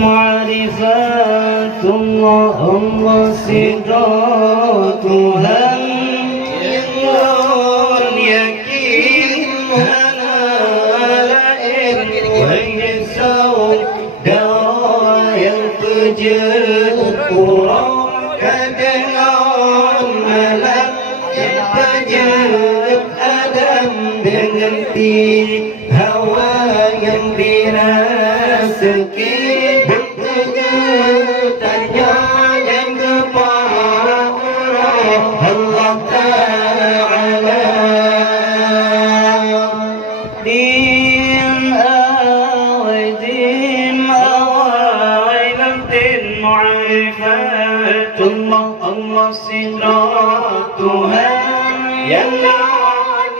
معرفة الله صداتها يكين هنالئ ويسوع دوايا الفجر قرى كدنان ملك الفجر أدم بنتي هوا yang dirasuki tanya yang kepada Allah Ta'ala din awai lamtin ma'rifatullah Allah sidra Tuhan yang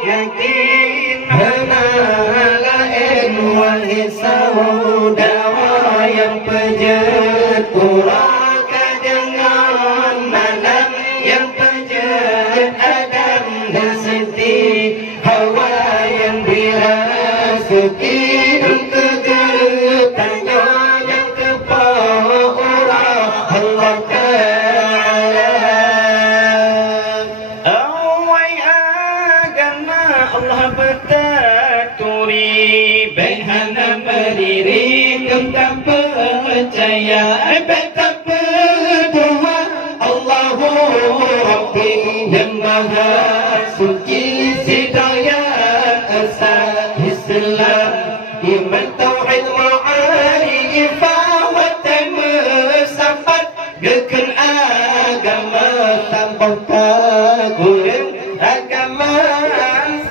yakin hanalain wahisau dawa yang pejat puraka dengan malam yang pejat adam dan senti hawa yang dirasuki untuk tanya yang kepada Allah Ta'ala awai agama Allah bertaturi baihana berdiri tentang percaya betapa doa Allahu Rabbi yang maha suci sidaya asal Islam iman tauhid ma'arifah wa tamasafat gekan agama tambah tagurin agama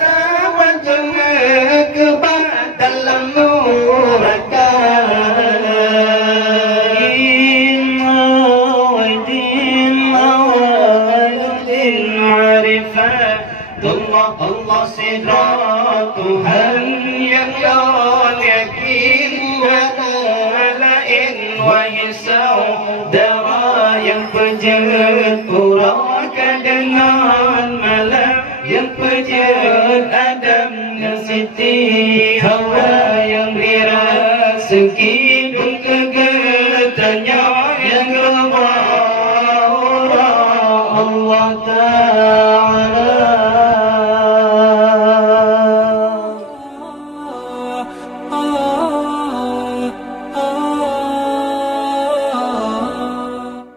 sama jangan kebal dalam nuraka Allah sidra Tuhan yang yakin hanalain wahisau dawa yang pejat puraka dengan malam yang pejat Adam dan Siti Hawa